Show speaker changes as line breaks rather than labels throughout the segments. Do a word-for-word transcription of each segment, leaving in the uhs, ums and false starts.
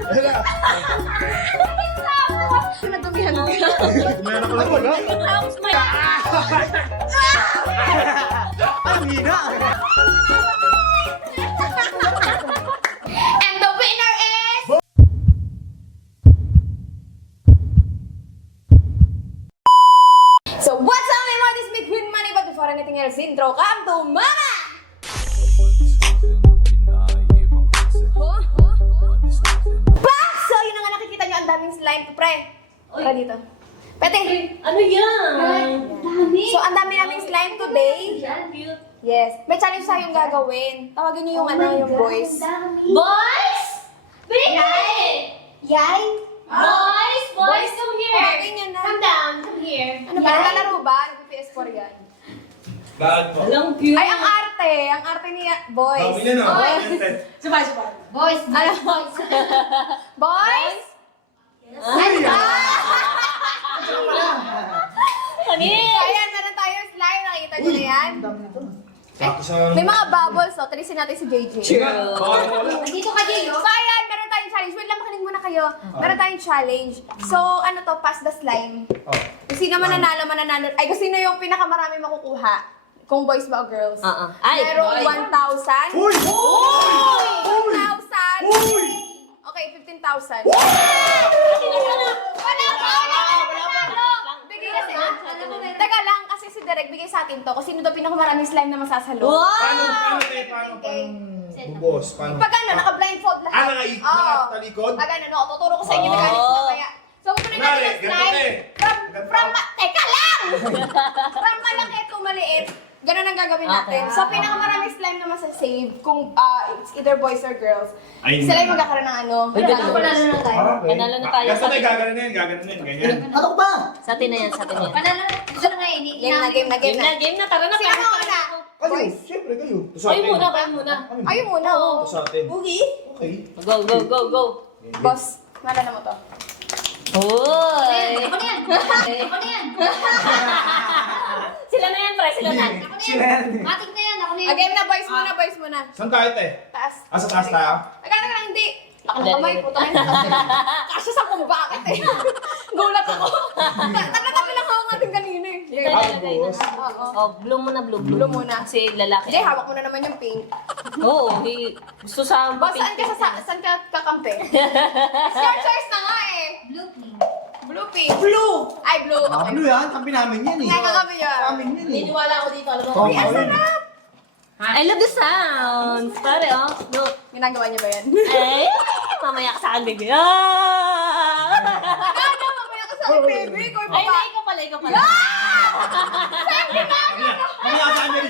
Nadumihan ka.
Kumain ako lang wala.
Tapos may...
Ang hina!
And the winner is... So what's up my modest big win money? But before anything else, intro come to mama! Bah! So yun na nga nakikita nyo, ang daming slime. Pre, tara dito. Pwede.
Ano yan?
Dami. So ang dami naming slime today.
Cute.
Yes. May challenge tayong gagawin. Tawagin nyo yung ano, yung boys.
Boys! Big
Yay!
Boys! Boys, come here!
Tawagin nyo na.
Come down, come here.
Ano ba? Naglalaro ba? Nag-P S four yan.
Bakit po?
Alam, cute.
Ay, ang arte. Ang arte ni boys.
Dami na no?
Sabay, sabay. Boys,
Ano? Boys?
Ay, Kani!
So, ayan, meron tayong slime. Nakikita nyo na yan.
Sakto sa...
May mga bubbles, so. Talisin natin si J J.
Dito ka, Jayo.
So, ayan, meron tayong challenge. Wait lang, makinig muna kayo. Meron tayong challenge. So, ano to, pass the slime. Kung sino mananalo, mananalo. Ay, kung sino yung pinakamarami makukuha. Kung boys ba o girls.
Uh-uh. Ay,
Merong
boy.
one thousand.
Uy!
one thousand.
Uy!
Okay, fifteen thousand.
Wala
Wala pa! Wala pa! Bigay kasi. Teka lang, kasi si Derek bigay sa atin to. Kung sino daw pinakamaraming slime na masasalo.
Wow!
Paano, paano, eh, paano, paano, bubos, paano?
Pag ano, naka-blindfold lahat.
Ah, naka- nakatalikod?
Pag ano, no, tuturo ko sa inyo
Oh.
mechanics mamaya. So, pupunin natin
Kunwari,
yung
ganito
slime.
eh.
From,
Ganito.
from, ma- teka lang! From malaki to maliit. Ganun ang gagawin natin.
Okay.
So, pinakamaraming slime na masasave kung uh, it's either boys or girls.
Ay,
Sila yung magkakaroon ng ano.
Uy, ganun
panalo.
pala na tayo.
Ah, okay.
Panalo na tayo.
Basta tayo gaganon na yan, gaganon na yan, ganyan.
Ano ba?
Sa atin na yan, sa atin na yan.
Panalo. Ito na nga, ini- game na, game na, game
Game
na.
na, game na. Tara na.
Sino mo una?
Kayo, siyempre kayo. Sa
Kayo
atin.
muna, kayo muna.
Ayun muna, oh.
Sa atin.
Bugi.
Okay.
Go, go, go, go.
Boss, malala mo to.
Hoy!
Ako na yan. Ako na yan.
Sila na yan, pre. Sila na.
Sila yan eh.
Matik na yan. Ako na yan. Ah, game na, boys muna, boys muna.
Saan kahit eh?
Taas.
Ah, sa taas tayo?
Agad na lang, hindi. Laki ng kamay, puta na yun. Kasi sa kung bakit eh. Gulat ako. Nagtatabi lang ako ng ating kanina eh.
Tayo
Ah,
lagay na.
boss.
Oo.
Oh, blue muna, blue.
Blue muna.
Kasi lalaki.
Jay, hawak mo na naman yung pink.
Oo, he, gusto sa
Boss, saan ka, sa, saan ka kakampi? It's your choice na nga eh. Blue pink. Blue pink. Blue! Ay, blue.
Ah,
Okay.
blue yan. Kampi namin yan eh.
Kaya kakabi yan.
Amin yan eh.
Niniwala ako dito. Alam mo,
Oh,
Ay, ang sarap!
I love the sounds. Pare, oh. Look.
Ginagawa niyo ba yan?
Ay, mamaya ka sa akin, baby. Ah!
Ano? Mamaya ka sa akin, baby. Ikaw yung
Ay,
papa.
hindi, ikaw pala, ikaw pala.
Mamaya sa amin.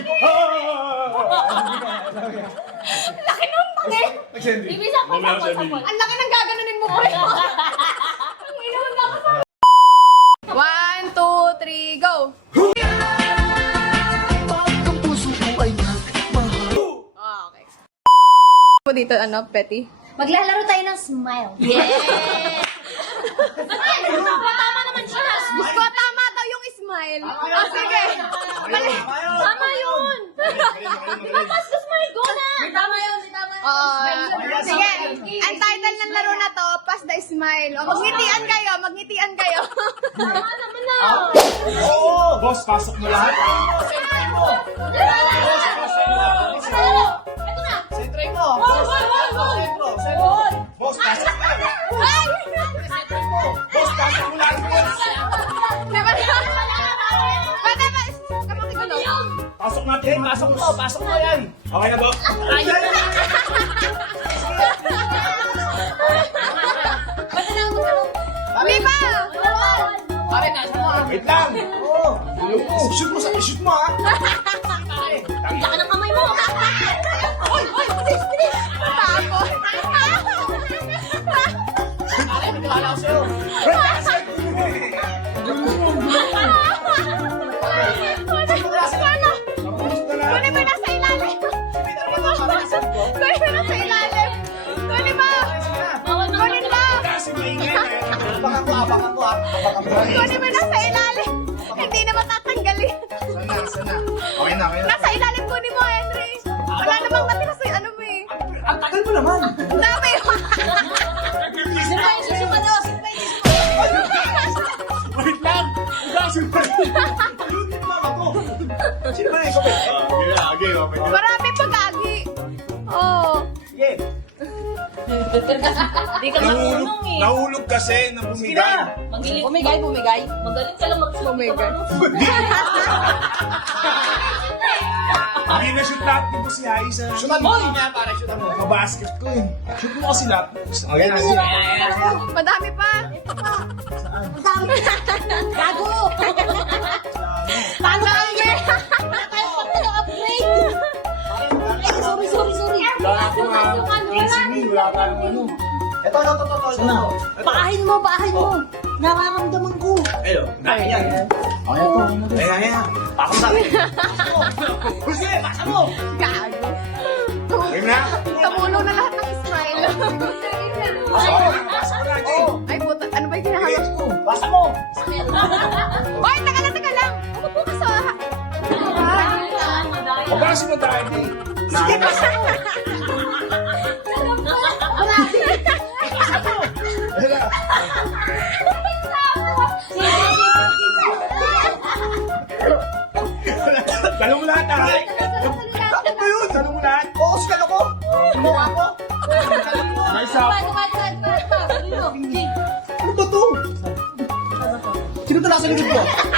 Laki nun, laki.
Nag-send
Baby, sapol, sapol, sapol.
Ang laki ng gaganunin mo ko. Ang inawan na ako sa... One, two, three, go! Ah, okay. Mo dito, ano, Petty?
Maglalaro tayo ng smile.
Yes! Tama naman siya.
Gusto, tama daw yung smile. Ah, sige. Mali.
Tama yun. Diba, pass the smile, go na. Tama yun, tama yun.
Ah, sige. Ang title ng laro na to, Pass the Smile. O, magngitian kayo, magngitian kayo.
Tama naman na.
Oo! Boss, pasok mo lahat.
Ito na.
Sentry mo.
Hoy, hoy, hoy, hoy. Hoy.
Boss, pasok mo.
Ay!
Boss, pasok mo lahat. Boss.
Diba? Pwede ba? Kamakigulo.
Pasok natin. Pasok mo. Pasok mo yan. Okay na, boss?
Di ba?
Wait lang.
Oo. Oh, shoot mo sa shoot mo ah.
Laki ng kamay mo.
Oy, oy, bilis, bilis. Tapos.
Tapos na lahat.
Kunin mo na sa ilalim. Kunin mo na sa ilalim. Kunin mo.
Bawal na
Kunin mo.
Kasi maingay.
Abang ako, abang ako ah. Abang ako.
Kunin mo na sa ilalim. Hindi na matatanggalin.
Sana, sana. Okay na, okay na.
Nasa ilalim kunin mo, Henry. Wala namang natira sa ano mo eh.
Ang tagal mo naman.
Ang dami.
Sino ba yung kapit?
Ah, okay na, okay, okay na.
Marami pag-agi. Oh.
Sige.
Hindi ka
Nahulog,
marunong eh.
nahulog kasi na bumigay.
Magiling.
Bumigay, bumigay.
Magaling ka lang mag-shoot.
Bumigay.
Hindi na shoot lahat dito si Hai sa...
Shoot mo. Nga para shoot mo.
Kabasket ko eh. Shoot mo kasi lahat. Okay na, sige.
Madami pa.
Gago!
Paano tayo niya?
Wala tayo pa tayo upgrade! Ay, sorry, sorry, sorry.
Wala akong ah, insulin, wala tayong ano.
Ito, ito, ito, ito, ito.
Paahin mo, paahin mo. Nararamdaman ko.
Ayun, nakiyan.
Okay, ito. Ay, ay, ay. Pakam sa akin.
Sige, pasa mo!
Gago.
Okay na?
Tumulo na lahat ng smile.
Pasa mo na, pasa mo na, Jay.
Ay, puta. Ano ba yung kinahawak ko?
Basta mo.
Oy, taga lang, taga lang. Umupo ka sa...
Pabasa mo tayo, Jay.
Sige, basta mo.
Ayun na. Tanong mo lahat, ha? Ano ba yun? Tanong mo lahat.
Oo, sikat ako. Mukha ko.
Nice up.
Ano ba to? Sino to nasa likod ko?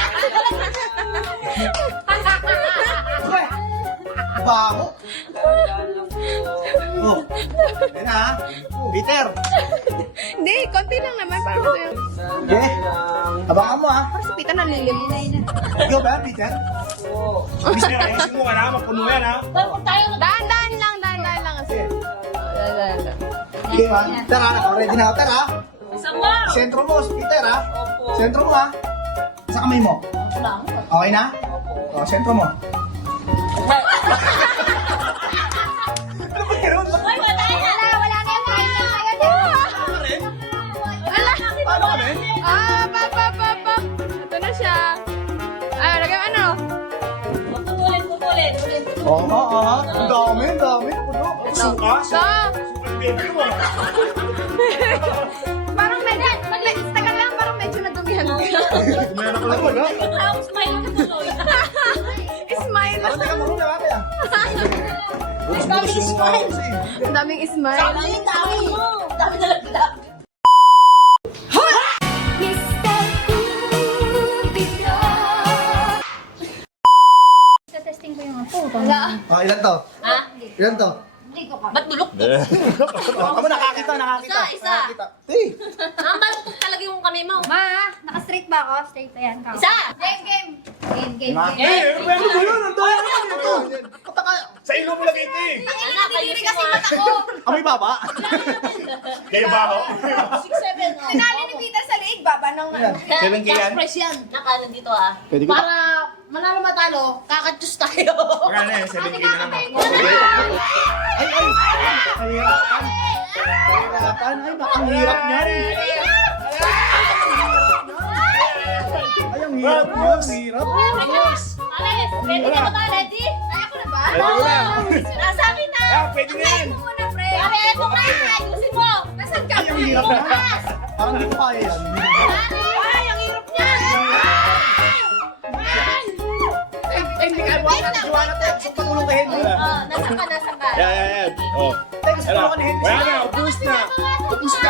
Baho. Oh. Ayun na, ha? Peter.
Hindi, konti lang naman. Para sa'yo.
Okay. Abangan mo, ha?
Para sa pita nalilim.
Ikaw ba, Peter?
Bisa, ayusin mo ka na. Mapuno yan, ha?
Tapos tayo na.
Dahan-dahan lang, dahan-dahan lang kasi. Dahan-dahan lang.
Sige, ha? Tara, naka-ready na ako. Tara, ha?
Isang ba?
Sentro mo, si Peter, ha?
Opo.
Sentro mo, ha? Sa kamay mo.
Wala.
Okay na? O, sentro mo. Ano ba yun?
Ay, wala na.
Wala, wala na yung kain na kayo.
Ala!
Paano kami?
Ah, pa, pa, pa, pa. Ito na siya. Ah, lagyan ano?
Putulin, putulin.
Oo, oo. Ang dami, ang dami. Puno.
Suka?
So,
Suka yung baby mo, ah.
parang medyo, med- tagal lang, parang medyo nadumihan ka.
Kumain ako lang, wala.
Tapos smile ka tuloy.
Smile.
Ano, teka, marunong na kaya?
Bukas yung mukha ko kasi.
Ang daming smile.
Dami, dami mo. Dami na lang.
Testing ko yung apo.
Ah, ilan to?
Ha?
Ilan to?
Hindi ko ka.
Ba't bulok?
Oh, ako nakakita, nakakita.
Isa, isa.
Nakakita. Hey!
Ang baluktot talaga yung kami mo.
Ma, naka-straight ba ako? Straight pa yan. Kao.
Isa.
Game, game. Game, game,
Ma.
game.
Eh, ano ba yan? Ano ba yun? Ang dami
Ano ito? Pataka.
Sa ilo mo lang ito, eh.
Anak, ayusin mo ah.
Amoy baba?
Kayo ba ako?
six seven.
Tinali ni Peter sa leeg, baba ng...
Seven K yan?
Cash yan. Naka, nandito ah.
Pwede ko.
Para manalo matalo, kakadyos tayo.
Magkano yan? seven K na lang, ah.
Ay, ay! Nahihirapan. Nahihirapan. Ay, baka ang hirap niyan. Ay, ang hirap niyan. Ang hirap.
Alex, ready ka ba ba? Ready?
Ay, ako na ba?
Ready ko na.
Nasa akin na.
Ah, pwede na yan.
Ito muna, pre.
Pare, eto ka. Ayusin mo.
Nasaan ka?
Ay, ang hirap niyan. Parang hindi ko kaya yan.
Ay, ang hirap niya.
Ay, hindi ka mo. Joanna, tayo. Gusto patulong kay Henry.
Oh, nasa ka, nasa ka.
Yan, yan, yan. Oh.
Tayo, gusto
Ano?
patulong kay Henry.
Wala na, ubus na. Ubus na.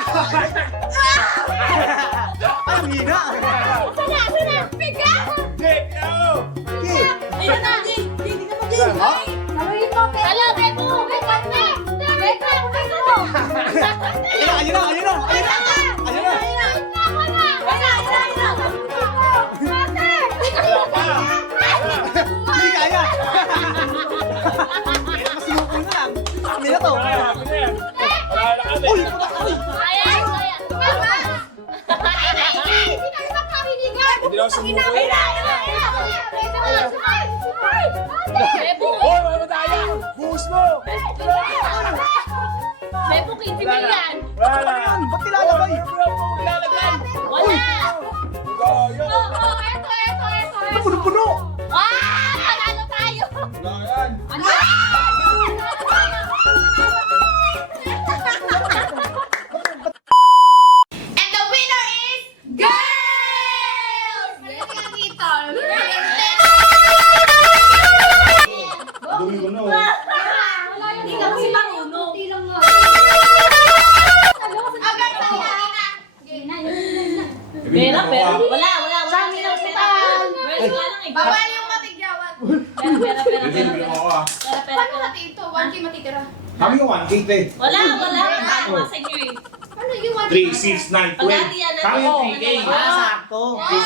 Ay, ang hina.
Sana, sana. Piga.
Jay, ano?
Okay.
Ayun na. Hindi ka mag-din.
Ha?
Saluhin mo, pero.
Hala, Beko. Beko, Beko. Beko, Beko.
Ayun na, ayun na, ayun na. Ayun na. Ayun na.
Wala, wala, wala.
Wala pa.
Hindi kaya. Masimukoy na lang. Hindi na to.
Wala na, wala na yan. Wala na kami.
Uy, puta, uy.
Kaya, kaya.
Hindi tayo magkakinigan.
Hindi ako sumukoy.
Bebo.
Hoy, mga madaya! Buhos mo!
Bebo, quince million.
Wala na.
Yan, ba't nilalagay?
Wala mo nilalagay.
Wala.
Gayo.
Oh, oh, eto, eto, eto, eto.
Puno-puno.
Ah, panalo tayo.
Wala yan.
And the winner is... Girls! Galing ka dito.
Kami yung one K, te.
Wala, wala. Ano nga sa inyo eh.
Ano yung one?
three, six, nine, twelve.
Pagkati yan,
Kami yung
ano?
three K.
Ano?
Ah, sakto.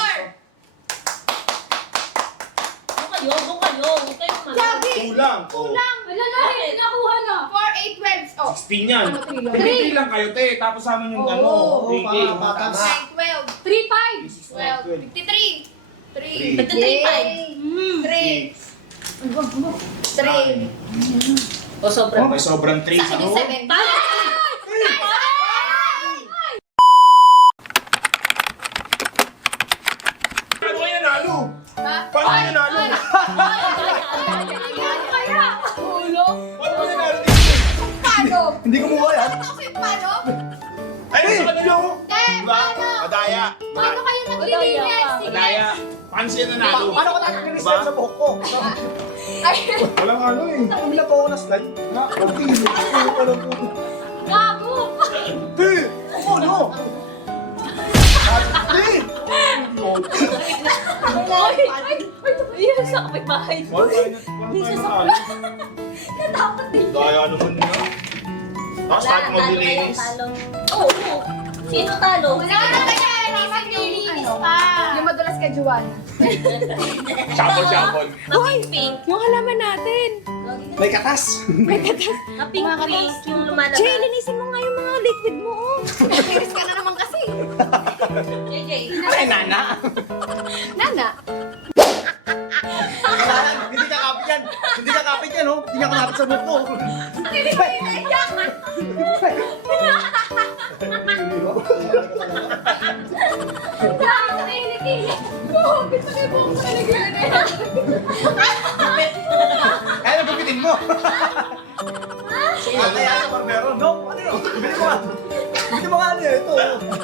Doon kayo, doon kayo. Huwag kayong malo.
Sabi!
Kulang. Oh.
Kulang! Wala na rin! Nakuha na! four, eight, twelve. Oh.
sixteen yan.
Ano, three lang?
three K lang kayo, te. Tapos sa amin yung
Oo.
ano, three K.
Oo, para patas.
nine, twelve.
three, five.
twelve. fifty-three. three.
fifty-three, five.
three. three.
O, sobra.
Oh, may sobrang three
Sa
sa
akin yung
ano.
seven.
Paano kayo nanalo?
Ha?
Paano kayo nanalo?
Kaya! Ulo?
Paano kayo nanalo dito?
Paano?
Hindi kumuha yan.
Kasi paano?
Ay, sa kanila ko.
Eh,
Diba?
paano?
Madaya.
Paano kayo naglilinis? Sige.
Madaya. Paano sila nanalo?
Paano ko tatakinis
Diba?
sa buhok ko?
Ay,
Walang ano eh.
Ang na po ako na slide. Na, pagtingin. Ano pa lang po.
Gago!
Te! Ako, no? Te!
Ay, ay, ay, yun sa kapitbahay.
Paano kayo paano kayo nanalo?
Dapat din.
Daya naman niya. Tapos tayo maglilinis.
Oo, oo. Sino talo?
wala na kaya. Naglilinis pa. Yung madulas kay Juan.
Shambol, shambol.
Na-pink-pink.
Yung halaman natin.
May katas.
Na-pink-pink yung lumalabas.
Jay, linisin mo nga yung mga liquid mo. Oh. Linis ka na naman kasi.
J J.
Ay, nana.
Nana.
Hindi ka kapit yan. Hindi ka kapit yan, oh. Hindi ka kapit sa buhok ko.
Hindi ko inaiyak. Dahil sa kilikili. Oo, gusto ko yung buong kilikili na yan.
Kaya nagupitin mo. Ah, kaya sa barbero. No, ano yun? Bili mo nga. Bili mo nga ano yun. Ito.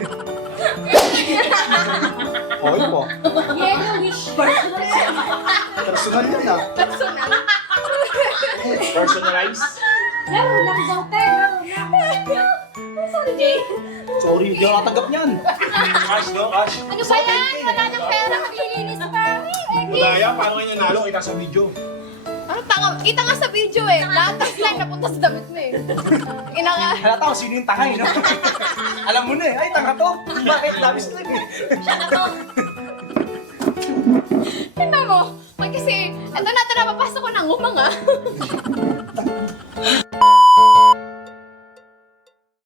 Oh, yun po.
Yellowish.
Personal yun ah.
Personal.
Personalize.
Laro lang daw, te. Laro lang. Sorry, Jay.
Sorry, hindi ako natanggap niyan.
Cash, no? Cash.
Ano ba yan? Wala nang pera. Maglilinis pa.
Madaya, paano kayo nanalo? Kita sa video.
Ano tanga? Kita nga sa video eh. Lahat ng slime napunta sa damit mo eh. Ina nga.
Halata ko sino yung tangay, no? Alam mo na eh. Ay, tanga to. Bakit? Labis na eh.
Siya na to.
Tignan mo. Ay, kasi, eto na, ito na, papasok ko ng umang ah.